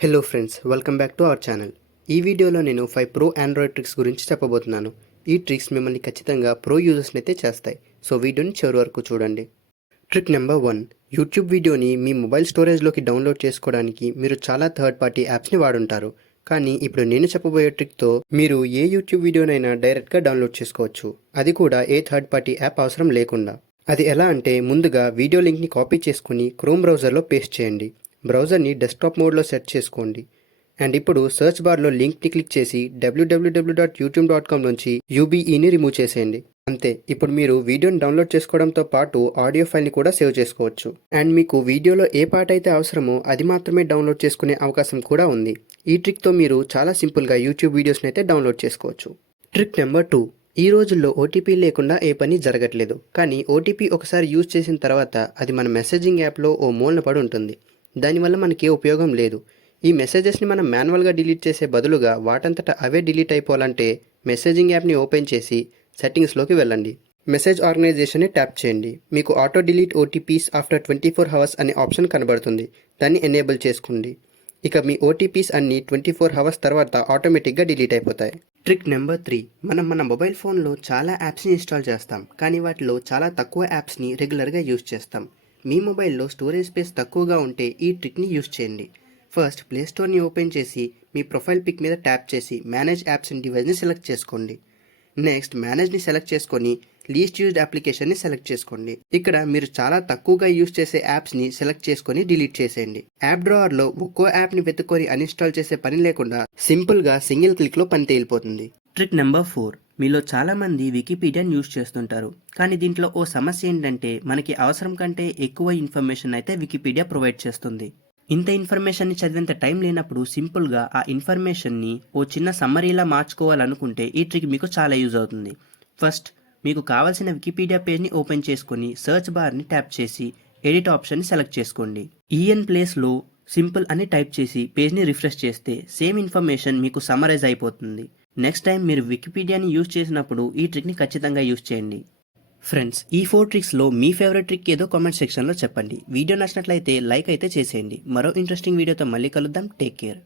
Hello friends, welcome back to our channel. ఈ వీడియోలో నేను 5 ప్రో ఆండ్రాయిడ్ ట్రిక్స్ గురించి చెప్పబోతున్నాను. ఈ ట్రిక్స్ మిమ్మల్ని ఖచ్చితంగా ప్రో యూజర్స్ని అయితే చేస్తాయి. సో వీడియోని చివరి వరకు చూడండి. Trick number 1. యూట్యూబ్ వీడియోని మీ మొబైల్ స్టోరేజ్లోకి డౌన్లోడ్ చేసుకోవడానికి మీరు చాలా థర్డ్ పార్టీ యాప్స్ని వాడుంటారు. కానీ ఇప్పుడు నేను చెప్పబోయే ట్రిక్తో మీరు ఏ యూట్యూబ్ వీడియోనైనా డైరెక్ట్గా డౌన్లోడ్ చేసుకోవచ్చు. అది కూడా ఏ థర్డ్ పార్టీ యాప్ అవసరం లేకుండా. అది ఎలా అంటే, ముందుగా వీడియో లింక్ని కాపీ చేసుకుని క్రోమ్ బ్రౌజర్లో పేస్ట్ చేయండి. బ్రౌజర్ని డెస్క్టాప్ మోడ్లో సెట్ చేసుకోండి. అండ్ ఇప్పుడు సర్చ్ బార్లో లింక్ని క్లిక్ చేసి www.youtube.com నుంచి యూబీఈని రిమూవ్ చేసేయండి. అంతే. ఇప్పుడు మీరు వీడియోని డౌన్లోడ్ చేసుకోవడంతో పాటు ఆడియో ఫైల్ని కూడా సేవ్ చేసుకోవచ్చు. అండ్ మీకు వీడియోలో ఏ పార్ట్ అయితే అవసరమో అది మాత్రమే డౌన్లోడ్ చేసుకునే అవకాశం కూడా ఉంది. ఈ ట్రిక్తో మీరు చాలా సింపుల్గా యూట్యూబ్ వీడియోస్ని అయితే డౌన్లోడ్ చేసుకోవచ్చు. Trick number 2. ఈ రోజుల్లో ఓటీపీ లేకుండా ఏ పని జరగట్లేదు. కానీ ఓటీపీ ఒకసారి యూజ్ చేసిన తర్వాత అది మన మెసేజింగ్ యాప్లో ఓ మూలన పడి ఉంటుంది. దానివల్ల మనకి ఏ ఉపయోగం లేదు. ఈ మెసేజెస్ని మనం మాన్యువల్గా డిలీట్ చేసే బదులుగా వాటంతట అవే డిలీట్ అయిపోవాలంటే మెసేజింగ్ యాప్ని ఓపెన్ చేసి సెట్టింగ్స్లోకి వెళ్ళండి. మెసేజ్ ఆర్గనైజేషన్ని ట్యాప్ చేయండి. మీకు auto delete OTPs after 24 hours అనే ఆప్షన్ కనబడుతుంది. దాన్ని ఎనేబుల్ చేసుకోండి. ఇక మీ ఓటీపీస్ అన్నీ 24 అవర్స్ తర్వాత ఆటోమేటిక్గా డిలీట్ అయిపోతాయి. Trick number 3. మనం మన మొబైల్ ఫోన్లో చాలా యాప్స్ని ఇన్స్టాల్ చేస్తాం. కానీ వాటిలో చాలా తక్కువ యాప్స్ని రెగ్యులర్గా యూజ్ చేస్తాం. మీ మొబైల్లో స్టోరేజ్ స్పేస్ తక్కువగా ఉంటే ఈ ట్రిక్ని యూజ్ చేయండి. ఫస్ట్ ప్లేస్టోర్ని ఓపెన్ చేసి మీ ప్రొఫైల్ పిక్ మీద ట్యాప్ చేసి మేనేజ్ యాప్స్ అండ్ డివైస్ని సెలెక్ట్ చేసుకోండి. నెక్స్ట్ మేనేజ్ని సెలెక్ట్ చేసుకొని లీస్ట్ యూజ్డ్ అప్లికేషన్ని సెలెక్ట్ చేసుకోండి. ఇక్కడ మీరు చాలా తక్కువగా యూజ్ చేసే యాప్స్ని సెలెక్ట్ చేసుకొని డిలీట్ చేసేయండి. యాప్ డ్రావర్లో ఒక్కో యాప్ని వెతుక్కొని అన్ఇన్స్టాల్ చేసే పని లేకుండా సింపుల్గా సింగిల్ క్లిక్లో పని తేలిపోతుంది. Trick number 4. మీలో చాలామంది వికీపీడియాని యూజ్ చేస్తుంటారు. కానీ దీంట్లో ఓ సమస్య ఏంటంటే, మనకి అవసరం కంటే ఎక్కువ ఇన్ఫర్మేషన్ అయితే వికీపీడియా ప్రొవైడ్ చేస్తుంది. ఇంత ఇన్ఫర్మేషన్ని చదివేంత టైం లేనప్పుడు సింపుల్గా ఆ ఇన్ఫర్మేషన్ని ఓ చిన్న సమ్మరీలా మార్చుకోవాలనుకుంటే ఈ ట్రిక్ మీకు చాలా యూజ్ అవుతుంది. ఫస్ట్ మీకు కావాల్సిన వికీపీడియా పేజ్ని ఓపెన్ చేసుకొని సర్చ్ బార్ని ట్యాప్ చేసి ఎడిట్ ఆప్షన్ని సెలెక్ట్ చేసుకోండి. ఈఎన్ ప్లేస్లో సింపుల్ అని టైప్ చేసి పేజ్ని రిఫ్రెష్ చేస్తే సేమ్ ఇన్ఫర్మేషన్ మీకు సమ్మరైజ్ అయిపోతుంది. నెక్స్ట్ టైం మీరు వికీపీడియాని యూజ్ చేసినప్పుడు ఈ ట్రిక్ని ఖచ్చితంగా యూజ్ చేయండి. ఫ్రెండ్స్, ఈ 4 ట్రిక్స్లో మీ ఫేవరెట్ ట్రిక్ ఏదో కామెంట్ సెక్షన్లో చెప్పండి. వీడియో నచ్చినట్లయితే లైక్ అయితే చేసేయండి. మరో ఇంట్రెస్టింగ్ వీడియోతో మళ్ళీ కలుద్దాం. Take care.